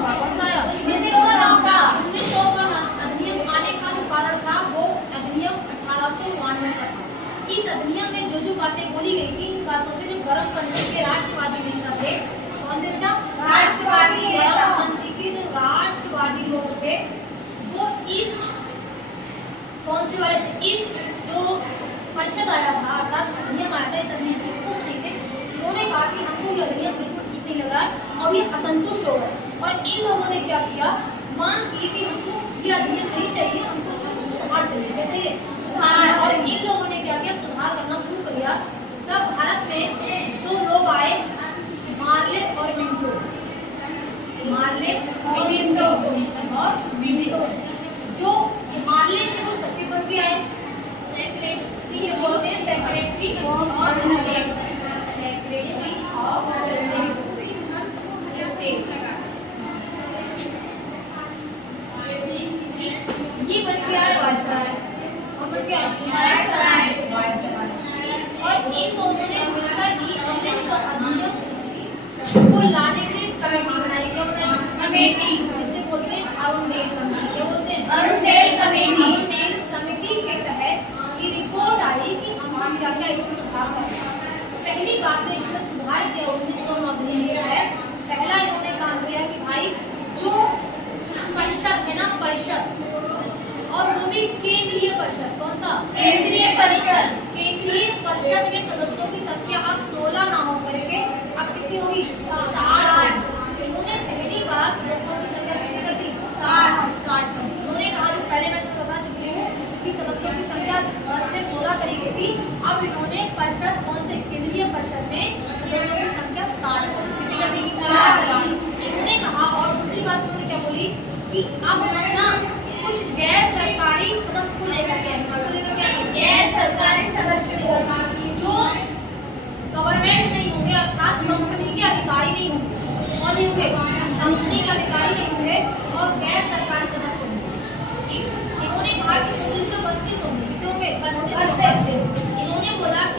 होगा, कौन सा आया? 1909 का। 1900 का अधिनियम आने का जो कारण था वो अधिनियम 1892 का था। इस अधिनियम में जो बातें बोली गई थी, इन बातों से जो गरम पंथी के राष्ट्रवादी नेता थे, कौन थे बेटा? राष्ट्रवादी नेता। गरम पंथी के जो राष्ट्रवादी लोग थे वो इस कौन से वाले से, इस जो परिषद आया था अर्थात अधिनियम आया था, इस अधिनियम से खुश नहीं थे। उन्होंने कहा कि हमको ये अधिनियम बिल्कुल ठीक नहीं लग रहा है और ये असंतुष्ट हो गए और इन लोगों ने क्या किया, मांग की कि हमको ये अधिनियम नहीं चाहिए, हमको उसमें कुछ सुधार चाहिए। क्या चाहिए? सुधार। और इन लोगों ने क्या किया, सुधार करना शुरू कर दिया। तब भारत में दो लोग आए, मार्ले और मिंटो। मार्ले और मिंटो। जो मार्ले थे वो सचिव बन के आए, सेक्रेटरी बोलते हैं, सेक्रेटरी और सेक्रेटरी ऑफ स्टेट। ये बन के आए वायसराय, और बन के आए वायसराय। और इन दोनों ने मिलकर ही 1900 अधिनियम को लाने के लिए कमेटी बनाई। क्या बनाई? कमेटी, जिसे बोलते हैं अरुणडेल कमेटी। क्या बोलते हैं? Arundale committee. अरुणडेल समिति के तहत ये रिपोर्ट आई कि हम क्या क्या इसमें सुधार करना है। पहली बात में इसमें सुधार किया 1900 अधिनियम के तहत। पहला इन्होंने काम किया कि भाई जो परिषद है ना, परिषद, और वो भी केंद्रीय परिषद। कौन सा? केंद्रीय परिषद। केंद्रीय परिषद के सदस्यों की संख्या अब 16 ना हो करके अब कितनी होगी? 60। इन्होंने पहली बार सदस्यों की संख्या कितनी कर दी? 60। उन्होंने कहा, जो पहले मैं तुम्हें बता चुकी हूँ कि सदस्यों की संख्या 10 से 16 करी गई थी। अब इन्होंने परिषद, कौन से? केंद्रीय परिषद में सदस्यों की संख्या 60 कर दी। इन्होंने कहा, और दूसरी बात उन्होंने क्या बोली कि अब ना कुछ गैर सरकारी सदस्य को लेकर के गैर सरकारी सदस्य को, जो गवर्नमेंट नहीं होंगे अर्थात कंपनी के अधिकारी नहीं होंगे, और नहीं होंगे कंपनी के अधिकारी नहीं होंगे, और गैर सरकारी